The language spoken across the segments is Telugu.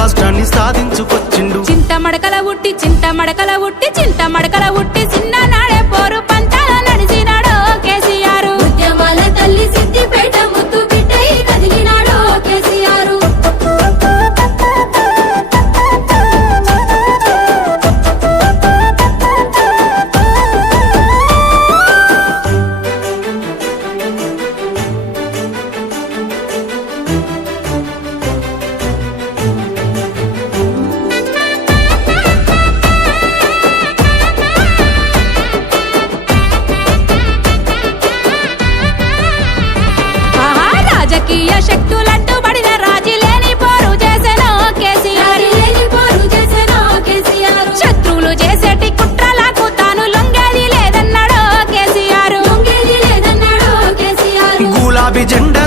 రాష్ట్రాన్ని సాధించుకొచ్చిండు. చింత మడకల ఉట్టి చింత మడకల ఉట్టి చింత మడకల ఉట్టి రాజకీయ శక్తులంటూ పడిన రాజీ లేని పోరు చేసిన కేసీఆర్. శత్రువులు చేసేటి కుట్రలకు తాను లొంగేది లేదన్నాడు కేసీఆర్. గులాబీ జెండా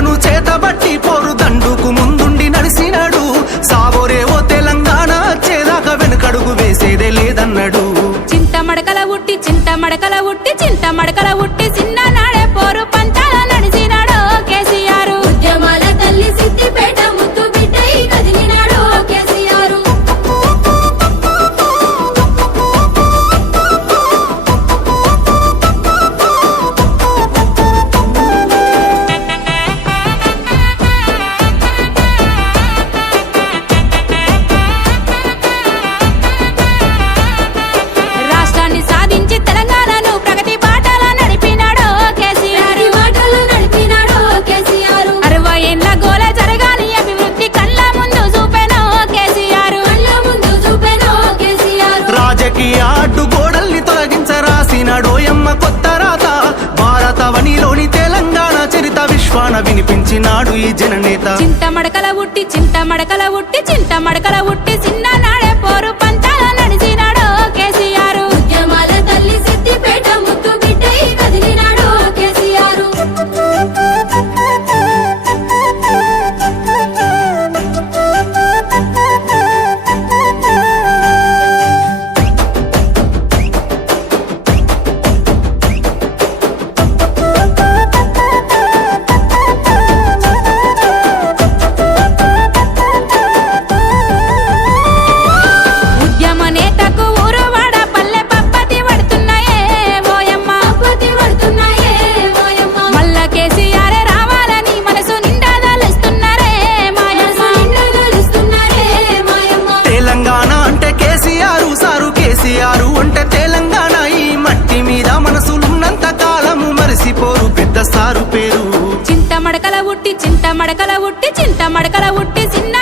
చాటున వినిపించినాడు ఈ జననేత. చింత మడకల ఉట్టి చింత మడకల ఉట్టి చింత మడకల ఉట్టి మడకల ఉట్టి చింత మడకల ఉట్టి చింత మడకల ఉట్టి చిన్న